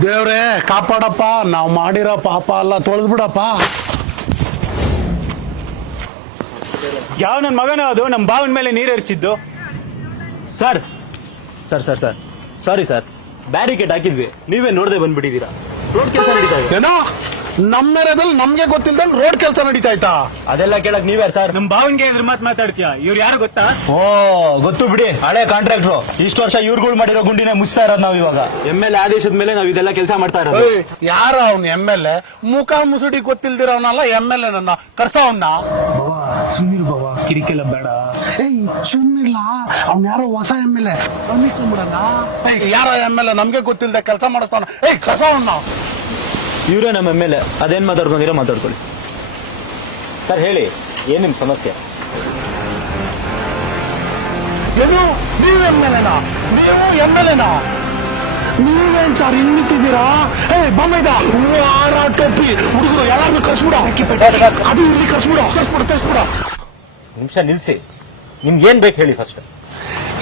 ದೇವ್ರೇ ಕಾಪಾಡಪ್ಪ, ನಾವು ಮಾಡಿರೋ ಪಾಪ ಎಲ್ಲ ತೊಳೆದ್ಬಿಡಪ್ಪ. ಯಾವ ನನ್ನ ಮಗನೋ ಅದು ನಮ್ಮ ಬಾವನ ಮೇಲೆ ನೀರು ಎರಚಿದ್ದು. Sir sir sir sir sorry sir, barricade ಹಾಕಿದ್ವಿ, ನೀವೇ ನೋಡದೆ ಬಂದ್ಬಿಟ್ಟಿದ್ದೀರಾ. ರೋಡ್ ಕೆಲಸ ನಡೀತಾ ಇದೆ. ಏನೋ ನಮ್ಮ ಏರಿಯಾದಲ್ಲಿ ನಮ್ಗೆ ಗೊತ್ತಿಲ್ದಂಗ್ ರೋಡ್ ಕೆಲಸ ನಡೀತಾ ಐತಾ? ಅದೆಲ್ಲ ಕೇಳಕ್ ನೀವೇ ಸರ್? ನಮ್ಮ ಬಾವನ್ಗೆ ಇದ್ರ ಮಾತಾಡ್ತೀಯ? ಇವ್ರು ಯಾರು ಗೊತ್ತಾ? ಓ ಗೊತ್ತು ಬಿಡಿ, ಹಳೆ ಕಾಂಟ್ರಾಕ್ಟ್ರು. ಇಷ್ಟು ವರ್ಷ ಇವ್ರುಗಳು ಮಾಡಿರೋ ಗುಂಡಿನೇ ಮುಚ್ತಾ ಇರೋದು ನಾವು ಇವಾಗ. MLA ಆದೇಶದ ಮೇಲೆ ನಾವು ಇದೆಲ್ಲ ಕೆಲಸ ಮಾಡ್ತಾ ಇರೋದು. ಯಾರ ಅವ್ನು MLA? ಮುಖ ಮುಸುಡಿ ಗೊತ್ತಿಲ್ದಿರೋನಲ್ಲ MLA. ನನ್ನ ಕರ್ಸವನ್ನ ಸುನೀಲ್ ಬಾವ ಕಿರಿಕೆಲ್ಲ ಬೇಡ. ಸುಮ್ನಿಲ್ಲ, ಅವ್ನ್ ಯಾರೋ ಹೊಸ MLA. ಯಾರ MLA ನಮ್ಗೆ ಗೊತ್ತಿಲ್ದೆ ಕೆಲಸ ಮಾಡಿಸ್ತಾನ. ಕರ್ಸವನ್ನ ಇವರೇ ನಮ್ಮ MLA. ಅದೇನ್ ಮಾತಾಡ್ಕೊಂಡಿರೋ ಮಾತಾಡ್ಕೊಳ್ಳಿ. ಸರ್ ಹೇಳಿ, ಏನ್ ನಿಮ್ ಸಮಸ್ಯೆ? ಏನು ನೀವು MLA-ನಾ? ನೀವು MLA-ನಾ? ನೀವೇನ್ ಸರ್ ಹಿಂಗ್ ನಿಂತಿದ್ದೀರಾ? ಬೊಮ್ಮೆದ ವಾರ ಟೋಪಿ ಹುಡುಗರು ಎಲ್ಲಾರ್ನು ಕರ್ಸ್ಬಿಡ, ಅದು ಇಲ್ಲಿ ಕರ್ಸ್ಬಿಡ, ತರ್ಸ್ಬಿಡ. ನಿಮಿಷ ನಿಲ್ಸಿ, ನಿಮ್ಗೆ ಏನ್ ಬೇಕು ಹೇಳಿ ಫಸ್ಟ್.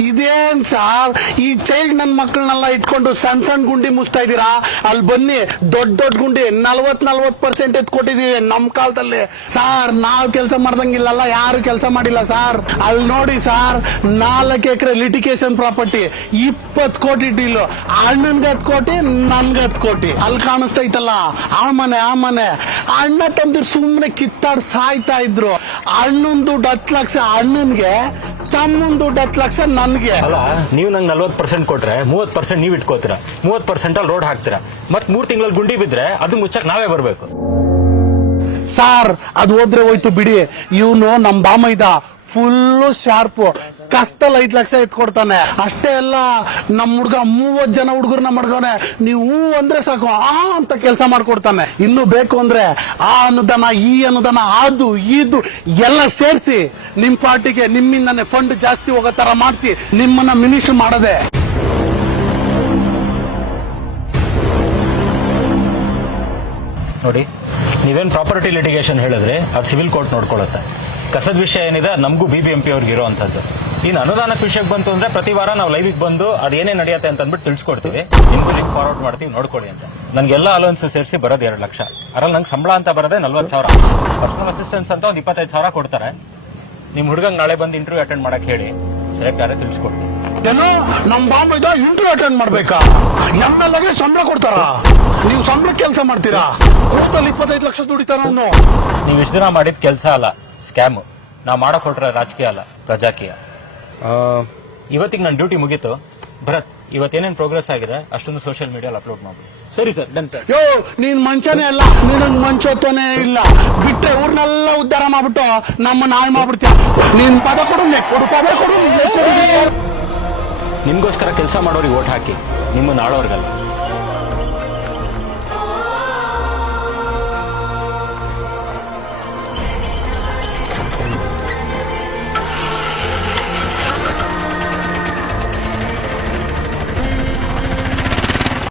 ಇದೇನ್ ಸಾರ್ ಈ ಚೈಲ್ಡ್ ನನ್ ಮಕ್ಕಳನ್ನೆಲ್ಲ ಇಟ್ಕೊಂಡು ಸಣ್ಣ ಸಣ್ಣ ಗುಂಡಿ ಮುಚ್ತಾ ಇದೀರಾ? ಅಲ್ಲಿ ಬನ್ನಿ, ದೊಡ್ಡ ದೊಡ್ಡ ಗುಂಡಿ 40% ಎತ್ಕೊಟ್ಟಿದೀವಿ ನಮ್ ಕಾಲದಲ್ಲಿ. ಸಾರ್ ನಾವ್ ಕೆಲಸ ಮಾಡ್ದಂಗಿಲ್ಲಲ್ಲ, ಯಾರು ಕೆಲಸ ಮಾಡಿಲ್ಲ ಸಾರ್. ಅಲ್ಲಿ ನೋಡಿ ಸಾರ್, 4 ಎಕರೆ ಲಿಟಿಗೇಷನ್ ಪ್ರಾಪರ್ಟಿ, 20 ಕೋಟಿ ಡೀಲು. ಅಣ್ಣನ್ಗೆ 10 ಕೋಟಿ, ನನ್ಗೆ 10 ಕೋಟಿ. ಅಲ್ಲಿ ಕಾಣಿಸ್ತೈತಲ್ಲ ಆ ಮನೆ ಅಣ್ಣ ತಮ್ದಿರ್ ಸುಮ್ನೆ ಕಿತ್ತಾಡ್ ಸಾಯ್ತಾ ಇದ್ರು. ಅಣ್ಣನ್ ದುಡ್ಡು 10 ಲಕ್ಷ ಅಣ್ಣನ್ಗೆ, ತಮ್ಮನ್ ದುಡ್ಡು 10 ಲಕ್ಷ ನನ್ಗೆ. ಅಲ್ಲ, ನೀವು ನಂಗೆ 40% ಕೊಟ್ರೆ 30% ನೀವ್ ಇಟ್ಕೋತೀರಾ, 30% ಅಲ್ಲಿ ರೋಡ್ ಹಾಕ್ತೀರಾ. ಮತ್ 3 ತಿಂಗಳಲ್ಲಿ ಗುಂಡಿ ಬಿದ್ರೆ ಅದು ಮುಚ್ಚಕ್ ನಾವೇ ಬರ್ಬೇಕು. ಸಾರ್ ಅದು ಹೋದ್ರೆ ಹೋಯ್ತು ಬಿಡಿ. ಇವನು ನಮ್ ಬಾಮೈದ ಫುಲ್ಲು ಶಾರ್ಪ್, ಕಷ್ಟಲ್ಲಿ 5 ಲಕ್ಷ ಎತ್ಕೊಡ್ತಾನೆ. ಅಷ್ಟೇ ಅಲ್ಲ, ನಮ್ ಹುಡ್ಗ 30 ಜನ ಹುಡುಗರನ್ನ ಮಾಡ್ತಾನೆ. ನೀವು ಅಂದ್ರೆ ಸಾಕು ಆ ಅಂತ ಕೆಲಸ ಮಾಡ್ಕೊಡ್ತಾನೆ. ಇನ್ನು ಬೇಕು ಅಂದ್ರೆ ಆ ಅನುದಾನ, ಈ ಅನುದಾನ, ಅದು ಇದು ಎಲ್ಲ ಸೇರಿಸಿ ನಿಮ್ ಪಾರ್ಟಿಗೆ ನಿಮ್ಮಿಂದಾನೆ ಫಂಡ್ ಜಾಸ್ತಿ ಹೋಗೋ ತರ ಮಾಡಿಸಿ ನಿಮ್ಮನ್ನ ಮಿನಿಸ್ಟರ್ ಮಾಡದೆ. ನೋಡಿ, ನೀವೇನ್ ಪ್ರಾಪರ್ಟಿ ಲಿಟಿಗೇಷನ್ ಹೇಳಿದ್ರೆ ಅದು ಸಿವಿಲ್ ಕೋರ್ಟ್ ನೋಡ್ಕೊಳ್ಳುತ್ತೆ. ಕಸದ ವಿಷಯ ಏನಿದೆ ನಮಗೂ BBMP ಅವ್ರಿಗೆ ಇರೋವಂಥದ್ದು. ಇನ್ನು ಅನುದಾನಕ್ಕೆ ವಿಷಯಕ್ಕೆ ಬಂತು ಅಂದ್ರೆ ಪ್ರತಿ ವಾರ ನಾವು ಲೈವಿಗೆ ಬಂದು ಅದೇನೇ ನಡೆಯುತ್ತೆ ಅಂತ ಅಂದ್ಬಿಟ್ಟು ತಿಳಿಸ್ಕೊಡ್ತೀವಿ. ನಿಮ್ಗೂ ಲಿಂಕ್ ಫಾರ್ವರ್ಡ್ ಮಾಡ್ತೀವಿ, ನೋಡ್ಕೊಳ್ಳಿ ಅಂತ. ನನ್ಗೆಲ್ಲ ಅಲೋನ್ಸ್ ಸೇರಿಸಿ ಬರೋದು 2 ಲಕ್ಷ. ಅದ್ರಲ್ಲಿ ನಂಗೆ ಸಂಬಳ ಅಂತ ಬರೋದೇ 40,000. ಪರ್ಸನಲ್ ಅಸಿಸ್ಟೆನ್ಸ್ ಅಂತ ಒಂದು 25,000 ಕೊಡ್ತಾರೆ. ನಿಮ್ ಹುಡುಗಂಗೆ ನಾಳೆ ಬಂದು ಇಂಟರ್ವ್ಯೂ ಅಟೆಂಡ್ ಮಾಡಕ್ ಹೇಳಿ, ಸೆಲೆಕ್ಟ್ ಆದ್ರೆ ತಿಳಿಸ್ಕೊಡ್ತೀವಿ. ಏನೋ ನಮ್ ಬಾಮೈದ ಇಂಟರ್ವ್ಯೂ ಅಟೆಂಡ್ ಮಾಡ್ಬೇಕಾ? MLA-ಗೆ ಸಂಬಳ ಕೊಡ್ತಾರ? ನೀವು ಸಂಬಳ ಕೆಲಸ ಮಾಡ್ತೀರಾ? ಕೂತಲ್ಲಿ 25 ಲಕ್ಷ ದುಡಿತಾರ ಅವನು. ನೀವು ಇಷ್ಟು ದಿನ ಮಾಡಿದ ಕೆಲಸ ಅಲ್ಲ, ಸ್ಕ್ಯಾಮ್. ನಾವು ಮಾಡಕ್ ಹೊರಟ್ರೆ ರಾಜಕೀಯ ಅಲ್ಲ, ಪ್ರಜಾಕೀಯ. ಇವತ್ತಿಗೆ ನನ್ನ ಡ್ಯೂಟಿ ಮುಗೀತು. ಭರತ್, ಇವತ್ತೇನೇನು ಪ್ರೋಗ್ರೆಸ್ ಆಗಿದೆ ಅಷ್ಟೊಂದು ಸೋಷಿಯಲ್ ಮೀಡಿಯಲ್ಲಿ ಅಪ್ಲೋಡ್ ಮಾಡ್ಬೋದು. ಸರಿ ಸರ್, ಡನ್ ಸರ್. ಯೋ ನೀನ್ ಮಂಚನೇ ಅಲ್ಲ, ನಿನಗ್ ಮಂಚೋತನೇ ಇಲ್ಲ. ಬಿಟ್ರೆ ಊರ್ನೆಲ್ಲ ಉದ್ಧಾರ ಮಾಡ್ಬಿಟ್ಟು ನಮ್ಮ ನಾಯಿ ಮಾಡ್ಬಿಡ್ತೀಯ. ನೀನ್ ಪದ ಕೊಡು, ಪದ ಕೊಡು. ನಿಮ್ಗೋಸ್ಕರ ಕೆಲಸ ಮಾಡೋರಿಗೆ ಓಟ್ ಹಾಕಿ, ನಿಮ್ಮನ್ನ ಆಳೋರ್ಗಲ್ಲ.